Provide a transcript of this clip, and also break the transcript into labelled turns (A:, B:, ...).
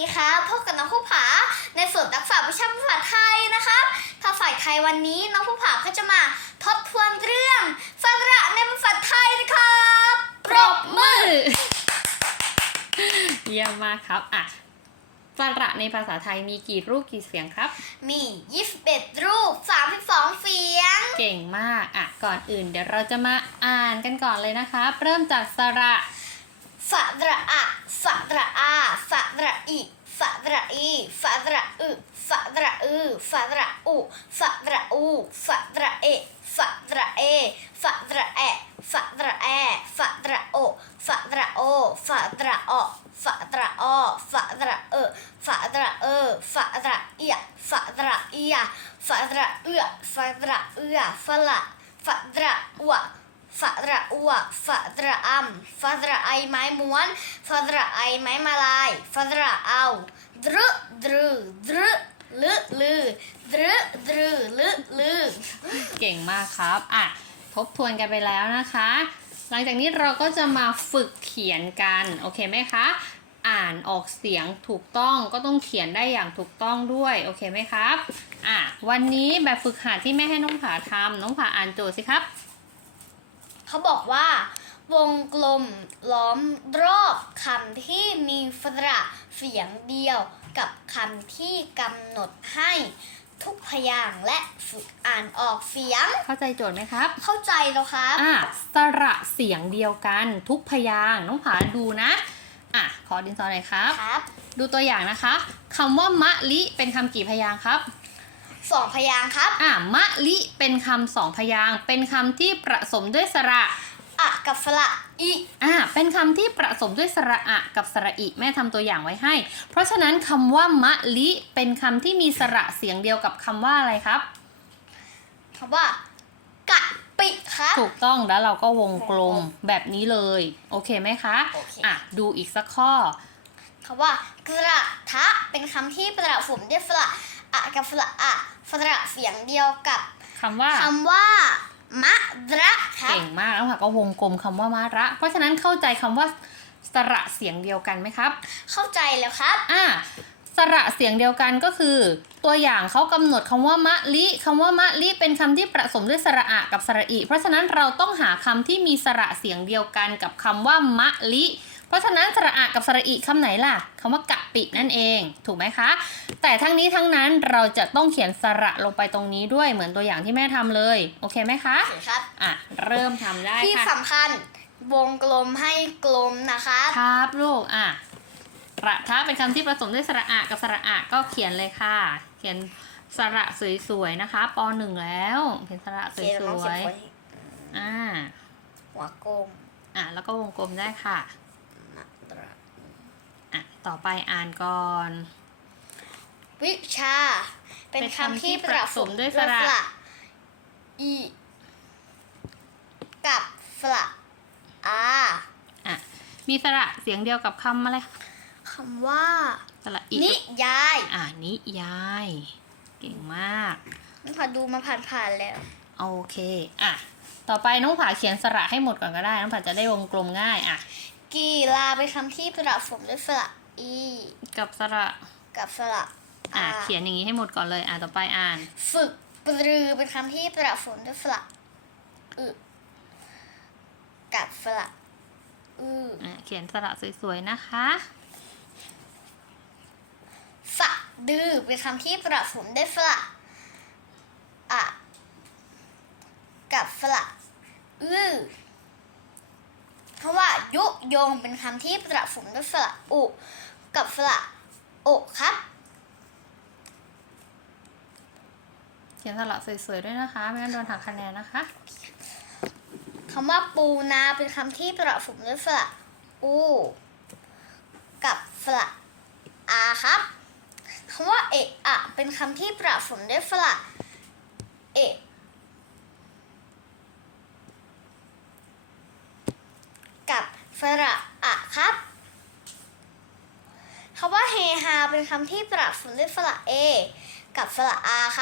A: ดีครับพบกับน้องผู้ผาในส่วนทักษะวิชาภาษาไทยนะครับภาษาไทยวันนี้น้องผู้ผาก็จะมาทบทวนเรื่องสระในภาษาไทยนะครับปรบมือ
B: เยี่ยมมากครับอะสระในภาษาไทยมีกี่รูปกี่เสียงครับ
A: มี 21 รูป 32 เสียง
B: เก่งมากอะก่อนอื่นเดี๋ยวเราจะมาอ่านกันก่อนเลยนะคะ เริ่มจากสระ
A: สระอะสระอาส ระอิสระอีสระอึสระอือสระอุสระอูสระเอสระเอสระแอะสระแอสระโอสระโอสระออสระออสระเอสระเอสระเอียสระเอียสระเอือสระเอือสละสระอว ฝาระอ้วฝาระอำฝาระไอไม้ม้วนฝาระไอไม้มาลายฝาระเอาดรึดรึดรึลึลือดรึดรึลึลือ
B: เก่งมากครับอะทบทวนกันไปแล้วนะคะ หลังจากนี้เราก็จะมาฝึกเขียนกัน โอเคไหมคะ อ่านออกเสียงถูกต้องก็ต้องเขียนได้อย่างถูกต้องด้วย โอเคไหมครับ อะ วันนี้แบบฝึกหัดที่แม่ให้น้องผาทำน้องผาอ่านโจทย์สิครับ
A: เขาบอกว่าวงกลมล้อมรอบคำที่มีสระเสียงเดียวกับคำที่กำหนดให้ทุกพยางค์และฝึกอ่านออกเสียง
B: เข้าใจโจทย์ไหมครับ
A: เข้าใจแล้วครับ
B: อะสระเสียงเดียวกันทุกพยางค์น้องผาดูนะ อะ ขอดินสอหน่อยครับ
A: ครับ
B: ดูตัวอย่างนะคะคำว่ามะลิเป็นคำกี่พยางค์ครับ
A: สองพยางค์ครับ
B: อะมะลิเป็นคำสองพยางค์เป็นคำที่ประสมด้วยสระ
A: อะกับสระอิ
B: อะเป็นคำที่ประสมด้วยสระอะกับสระอิแม่ทำตัวอย่างไว้ให้ เพราะฉะนั้นคำว่ามะลิเป็นคำที่มีสระเสียงเดียวกับคำว่าอะไรครับ
A: คำว่ากะปิครับ
B: ถูกต้องแล้วเราก็วงกลมแบบนี้เลย โอเคไหมคะ
A: โอเค
B: อะดูอีกสักข้อ
A: คำว่ากระทะเป็นคำที่ประสมด้วยสระ อะกับสระอะสระเสียงเดียวกับ
B: คำว่า
A: คำว่ามะระครับ
B: เก่งมากแล้วค่ะก็วงกลมคำว่ามาระ เพราะฉะนั้นเข้าใจคำว่าสระเสียงเดียวกันไหมครับ
A: เข้าใจแล้วครับ
B: อ่าสระเสียงเดียวกันก็คือ ตัวอย่างเขากำหนดคำว่ามะลิคำว่ามะลิเป็นคำที่ประสมด้วยสระอะกับสระอิ เพราะฉะนั้นเราต้องหาคำที่มีสระเสียงเดียวกันกับคำว่ามะลิ เพราะฉะนั้นสระอะกับสระอิคำไหนล่ะคำว่ากะปินั่นเอง ถูกไหมคะ แต่ทั้งนี้ทั้งนั้นเราจะต้องเขียนสระลงไปตรงนี้ด้วยเหมือนตัวอย่างที่แม่ทำเลย โอเคไหมคะ
A: โอเคครับ
B: อะเริ่มทำได้
A: ที่
B: ค่ะ
A: สำคัญวงกลมให้กลมนะครับ
B: ครับลูกอะกระทะเป็นคำที่ผสมด้วยสระอะกับสระอะก็เขียนเลยค่ะ เขียนสระสวยๆนะคะปหนึ่งแล้ว เขียนสระส
A: เขียนน้อง
B: ว
A: เขียน
B: ย
A: ไว้
B: ๆอ่า
A: หัวกลม
B: อะแล้วก็วงกลมได้ค่ะ
A: มะระ
B: อะต่อไปอ่านก่อน
A: วิชา เป็นคำที่ประสมด้วยสระอีกับสระอา
B: อะมีสระเสียงเดียวกับคำอะไร
A: คำว่า
B: สระอี
A: นิยาย
B: อ่านิยาย เก่งมาก
A: นี่พอดูมาผ่านๆแล้ว
B: โอเค อะ ต่อไปน้องผาเขียนสระให้หมดก่อนก็ได้ น้องผาจะได้วงกลมง่าย อะ
A: กีฬาเป็นคำที่ประสมด้วยสระอี
B: กับสระ
A: กับสระ
B: อะ
A: อา
B: เขียนอย่างนี้ให้หมดก่อนเลย อะต่อไปอ่าน
A: ฝึกปรือเป็นคำที่ประสมด้วยสระอึกับสระอือ
B: อะเขียนสระสวยๆนะคะ
A: สะดือเป็นคำที่ประสมด้วยสระอะกับสระอือ เพราะว่ายุโยงเป็นคำที่ประสมด้วยสระอุ กับสระโอครับ
B: เขียนสระสวยๆด้วยนะคะ ไม่งั้นโดนหักคะแนนนะคะ
A: คำว่าปูนาเป็นคำที่ประสมด้วยสระอูกับสระอาครับคำว่าเอะอะเป็นคำที่ประสมด้วยสระเอะ กับฟระอะครับคำว่าเฮฮาเป็นคำที่ประสมด้วยฟระเอ กับฟระอาครับ